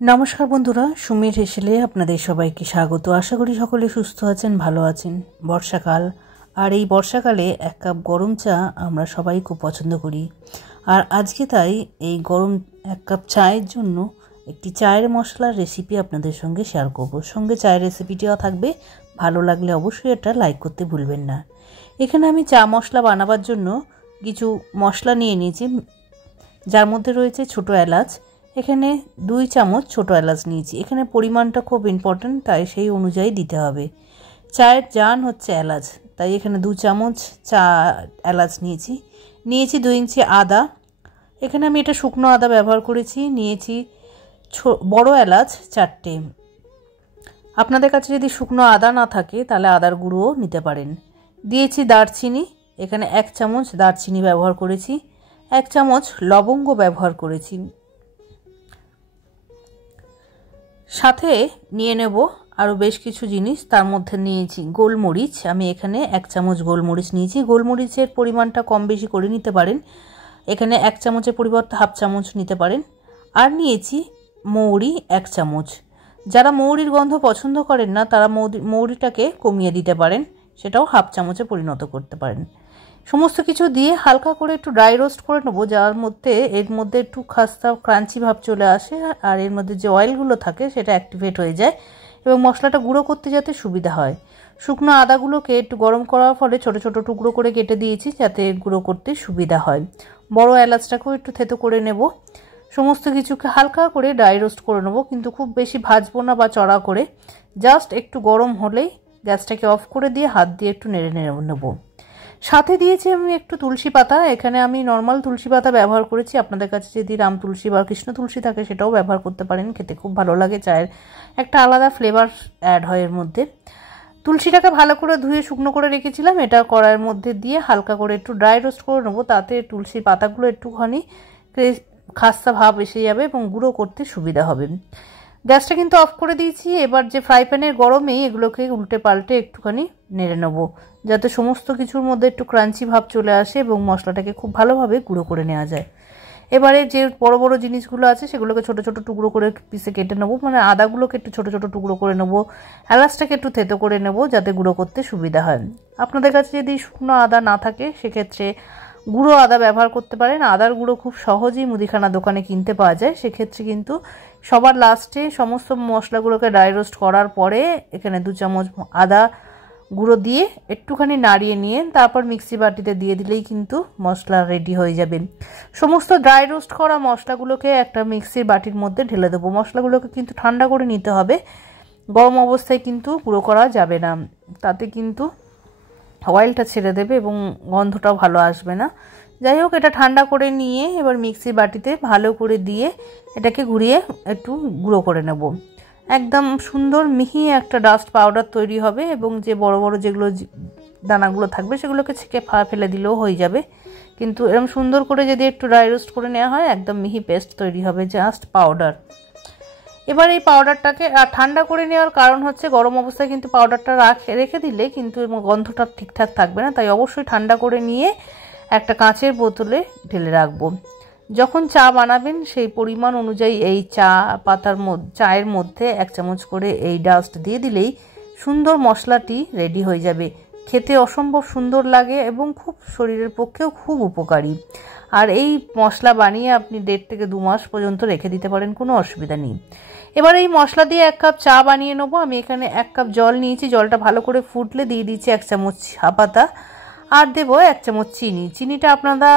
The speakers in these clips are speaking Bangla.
নমস্কার বন্ধুরা, সুমির হেসেলে আপনাদের সবাইকে স্বাগত। আশা করি সকলে সুস্থ আছেন, ভালো আছেন। বর্ষাকাল, আর এই বর্ষাকালে এক কাপ গরম চা আমরা সবাই খুব পছন্দ করি। আর আজকে তাই এই গরম এক কাপ চায়ের জন্য একটি চায়ের মশলার রেসিপি আপনাদের সঙ্গে শেয়ার করব। সঙ্গে চায়ের রেসিপিটিও থাকবে। ভালো লাগলে অবশ্যই এটা লাইক করতে ভুলবেন না। এখানে আমি চা মশলা বানাবার জন্য কিছু মশলা নিয়ে নিয়েছি, যার মধ্যে রয়েছে ছোটো এলাচ। এখানে 2 চামচ ছোটো এলাচ নিয়েছি। এখানে পরিমাণটা খুব ইম্পর্ট্যান্ট, তাই সেই অনুযায়ী দিতে হবে। চায়ের জান হচ্ছে এলাচ, তাই এখানে 2 চামচ চা এলাচ নিয়েছি। 2 ইঞ্চি আদা। এখানে আমি এটা শুকনো আদা ব্যবহার করেছি। নিয়েছি বড় এলাচ 4টে। আপনাদের কাছে যদি শুকনো আদা না থাকে তাহলে আদার গুঁড়োও নিতে পারেন। দিয়েছি দারচিনি। এখানে 1 চামচ দারচিনি ব্যবহার করেছি। 1 চামচ লবঙ্গ ব্যবহার করেছি। সাথে নিয়ে নেব আরও বেশ কিছু জিনিস। তার মধ্যে নিয়েছি গোলমরিচ। আমি এখানে 1 চামচ গোলমরিচ নিয়েছি। গোলমরিচের পরিমাণটা কম বেশি করে নিতে পারেন। এখানে 1 চামচের পরিবর্তে হাফ চামচ নিতে পারেন। আর নিয়েছি মৌরি 1 চামচ। যারা মৌরির গন্ধ পছন্দ করেন না তারা মৌরিটাকে কমিয়ে দিতে পারেন, সেটাও হাফ চামচে পরিণত করতে পারেন। সমস্ত কিছু দিয়ে হালকা করে একটু ড্রাই রোস্ট করে নেবো, যার মধ্যে এর মধ্যে একটু খাস্তা ক্রাঞ্চি ভাব চলে আসে আর এর মধ্যে যে অয়েলগুলো থাকে সেটা অ্যাক্টিভেট হয়ে যায় এবং মশলাটা গুঁড়ো করতে যাতে সুবিধা হয়। শুকনো আদাগুলোকে একটু গরম করার ফলে ছোট ছোট টুকরো করে কেটে দিয়েছি যাতে গুঁড়ো করতে সুবিধা হয়। বড় এলাচটাকেও একটু থেতো করে নেব। সমস্ত কিছুকে হালকা করে ড্রাই রোস্ট করে নেব, কিন্তু খুব বেশি ভাজবো না বা চড়া করে। জাস্ট একটু গরম হলেই গ্যাসটাকে অফ করে দিয়ে হাত দিয়ে একটু নেড়ে নেব। সাথে দিয়েছি আমি একটু তুলসী পাতা। এখানে আমি নর্মাল তুলসী পাতা ব্যবহার করেছি। আপনাদের কাছে যদি রাম তুলসী বা কৃষ্ণ তুলসী থাকে সেটাও ব্যবহার করতে পারেন, খেতে খুব ভালো লাগে। চায়ের একটা আলাদা ফ্লেভার অ্যাড হয় এর মধ্যে। তুলসীটাকে ভালো করে ধুয়ে শুকনো করে রেখেছিলাম। এটা কড়াইয়ের মধ্যে দিয়ে হালকা করে একটু ড্রাই রোস্ট করে নেবো, তাতে তুলসীর পাতাগুলো একটুখানি খাস্তা ভাব এসে যাবে এবং গুঁড়ো করতে সুবিধা হবে। গ্যাসটা কিন্তু অফ করে দিয়েছি। এবার যে ফ্রাই প্যানের গরমেই এগুলোকে উল্টে পাল্টে একটুখানি নেড়ে নেবো, যাতে সমস্ত কিছুর মধ্যে একটু ক্রাঞ্চি ভাব চলে আসে এবং মশলাটাকে খুব ভালোভাবে গুঁড়ো করে নেওয়া যায়। এবারে যে বড় বড় জিনিসগুলো আছে সেগুলোকে ছোট ছোট টুকরো করে পিসে কেটে নেবো, মানে আদাগুলোকে একটু ছোট ছোট টুকরো করে নেবো, এলাচটাকে একটু থেতো করে নেবো যাতে গুঁড়ো করতে সুবিধা হয়। আপনাদের কাছে যদি শুকনো আদা না থাকে সেক্ষেত্রে গুঁড়ো আদা ব্যবহার করতে পারেন। আদার গুঁড়ো খুব সহজেই মুদিখানা দোকানে কিনতে পাওয়া যায়। সেক্ষেত্রে কিন্তু সবার লাস্টে সমস্ত মশলাগুলোকে ড্রাই রোস্ট করার পরে এখানে 2 চামচ আদা গুঁড়ো দিয়ে একটুখানি নাড়িয়ে নিয়ে তারপর মিক্সি বাটিতে দিয়ে দিলেই কিন্তু মশলা রেডি হয়ে যাবে। সমস্ত ড্রাই রোস্ট করা মশলাগুলোকে একটা মিক্সির বাটির মধ্যে ঢেলে দেবো। মশলাগুলোকে কিন্তু ঠান্ডা করে নিতে হবে, গরম অবস্থায় কিন্তু গুঁড়ো করা যাবে না, তাতে কিন্তু অয়েলটা ছেড়ে দেবে এবং গন্ধটাও ভালো আসবে না। যাই হোক, এটা ঠান্ডা করে নিয়ে এবার মিক্সি বাটিতে ভালো করে দিয়ে এটাকে ঘুরিয়ে একটু গুঁড়ো করে নেব। একদম সুন্দর মিহি একটা ডাস্ট পাউডার তৈরি হবে এবং যে বড় বড় যেগুলো দানাগুলো থাকবে সেগুলোকে ছেঁকে ফেলে দিলেও হয়ে যাবে। কিন্তু এরকম সুন্দর করে যদি একটু ড্রাই রোস্ট করে নেওয়া হয় একদম মিহি পেস্ট তৈরি হবে, জাস্ট পাউডার। এবার এই পাউডারটাকে ঠান্ডা করে নেওয়ার কারণ হচ্ছে গরম অবস্থায় কিন্তু পাউডারটা রেখে দিলে কিন্তু গন্ধটা ঠিকঠাক থাকবে না, তাই অবশ্যই ঠান্ডা করে নিয়ে একটা কাঁচের বোতলে ঢেলে রাখবো। যখন চা বানাবেন সেই পরিমাণ অনুযায়ী এই চায়ের মধ্যে 1 চামচ করে এই ডাস্ট দিয়ে দিলেই সুন্দর মশলাটি রেডি হয়ে যাবে। খেতে অসম্ভব সুন্দর লাগে এবং খুব শরীরের পক্ষেও খুব উপকারী। আর এই মশলা বানিয়ে আপনি 1.5 থেকে 2 মাস পর্যন্ত রেখে দিতে পারেন, কোনো অসুবিধা নেই। এবার এই মশলা দিয়ে 1 কাপ চা বানিয়ে নেবো। আমি এখানে 1 কাপ জল নিয়েছি। জলটা ভালো করে ফুটলে দিয়ে দিচ্ছি 1 চামচ চা পাতা আর দেবো 1 চামচ চিনি। চিনিটা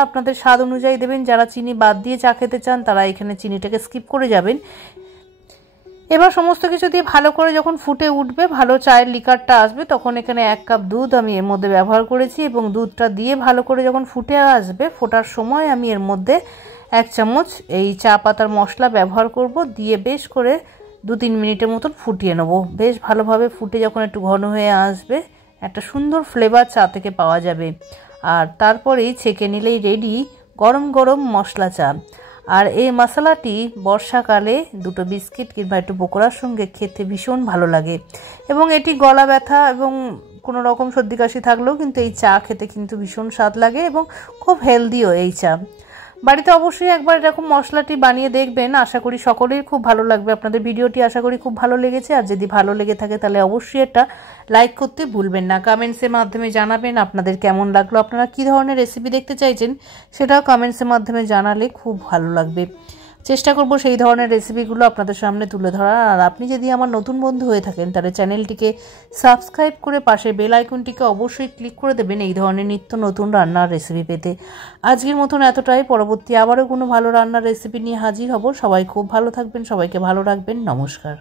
আপনাদের স্বাদ অনুযায়ী দেবেন। যারা চিনি বাদ দিয়ে চা খেতে চান তারা এখানে চিনিটাকে স্কিপ করে যাবেন। এবার সমস্ত কিছু দিয়ে ভালো করে যখন ফুটে উঠবে, ভালো চায়ের লিকারটা আসবে, তখন এখানে 1 কাপ দুধ আমি এর মধ্যে ব্যবহার করেছি এবং দুধটা দিয়ে ভালো করে যখন ফুটে আসবে, ফোটার সময় আমি এর মধ্যে 1 চামচ এই চা পাতার মশলা ব্যবহার করব। দিয়ে বেশ করে 2-3 মিনিটের মতন ফুটিয়ে নেব। বেশ ভালোভাবে ফুটে যখন একটু ঘন হয়ে আসবে একটা সুন্দর ফ্লেভার চা থেকে পাওয়া যাবে। আর তারপরেই ছেঁকে নিলেই রেডি গরম গরম মশলা চা। আর এই মশলাটি বর্ষাকালে 2টো বিস্কিট কিংবা একটু পকোড়ার সঙ্গে খেতে ভীষণ ভালো লাগে এবং এটি গলা ব্যথা এবং কোনো রকম সর্দি কাশি থাকলেও কিন্তু এই চা খেতে কিন্তু ভীষণ স্বাদ লাগে এবং খুব হেলদিও এই চা। বাড়িতে অবশ্যই একবার এরকম মশলাটি বানিয়ে দেখবেন, আশা করি সকলের খুব ভালো লাগবে। আপনাদের ভিডিওটি আশা করি খুব ভালো লেগেছে, আর যদি ভালো লেগে থাকে তাহলে অবশ্যই এটা লাইক করতে ভুলবেন না। কমেন্টসের মাধ্যমে জানাবেন আপনাদের কেমন লাগলো, আপনারা কী ধরনের রেসিপি দেখতে চাইছেন সেটাও কমেন্টসের মাধ্যমে জানালে খুব ভালো লাগবে। চেষ্টা করব সেই ধরনের রেসিপিগুলো আপনাদের সামনে তুলে ধরা। আর আপনি যদি আমার নতুন বন্ধু হয়ে থাকেন তাহলে চ্যানেলটিকে সাবস্ক্রাইব করে পাশে বেল আইকনটিকে অবশ্যই ক্লিক করে দেবেন এই ধরনের নিত্য নতুন রান্নার রেসিপি পেতে। আজকের মতন এতটাই, পরবর্তী আবারও কোনো ভালো রান্নার রেসিপি নিয়ে হাজির হব। সবাই খুব ভালো থাকবেন, সবাইকে ভালো রাখবেন, নমস্কার।